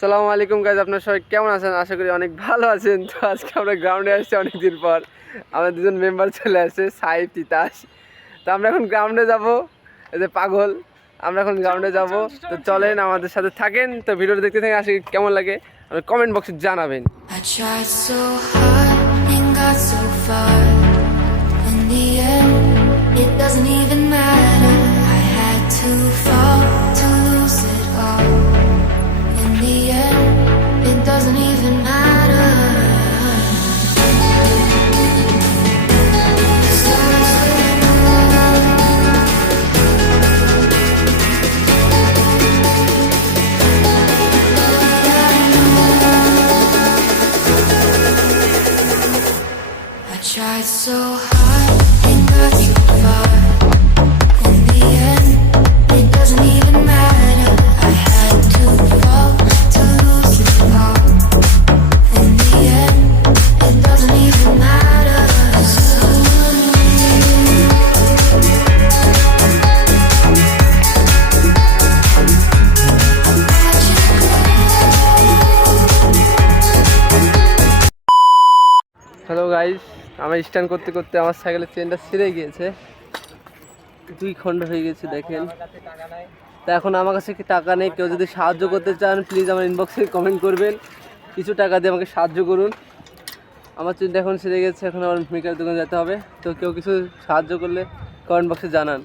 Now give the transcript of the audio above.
আসসালামু আলাইকুম গাইজ, আপনারা সবাই কেমন আছেন? আশা করি অনেক ভালো আছেন। তো আজকে আমরা গ্রাউন্ডে আসছি অনেকদিন পর। আমরা দুজন মেম্বার চলে আসছে, সাইফ, তিতাস। তো আমরা এখন গ্রাউন্ডে যাব, এই যে পাগল, আমরা এখন গ্রাউন্ডে যাব। তো চলেন, আমাদের সাথে থাকেন। তো ভিডিওটা দেখতে থাকেন, আজকে কেমন লাগে আপনি কমেন্ট বক্সে জানাবেন। I tried so hard and got so far. In the end, it doesn't even matter. I had to fall to lose it all. In the end, it doesn't even matter. I tried so hard and got so far. In the end, it doesn't even matter. I had to fall to lose it all. In the end, it doesn't even matter. Hello guys, আমরা stand করতে করতে আমার সাইকেলের চেনটা ছিঁড়ে গিয়েছে, 2 খণ্ড হয়ে গেছে দেখেন। তা এখন আমার কাছে কি টাকা নেই। কেউ যদি সাহায্য করতে চান প্লিজ আমার ইনবক্সে কমেন্ট করবেন, কিছু টাকা দিয়ে আমাকে সাহায্য করুন। আমার চেনটা এখন ছিঁড়ে গেছে, এখন আমার মেকার দোকানে যেতে হবে। তো কেউ কিছু সাহায্য করলে কমেন্ট বক্সে জানান।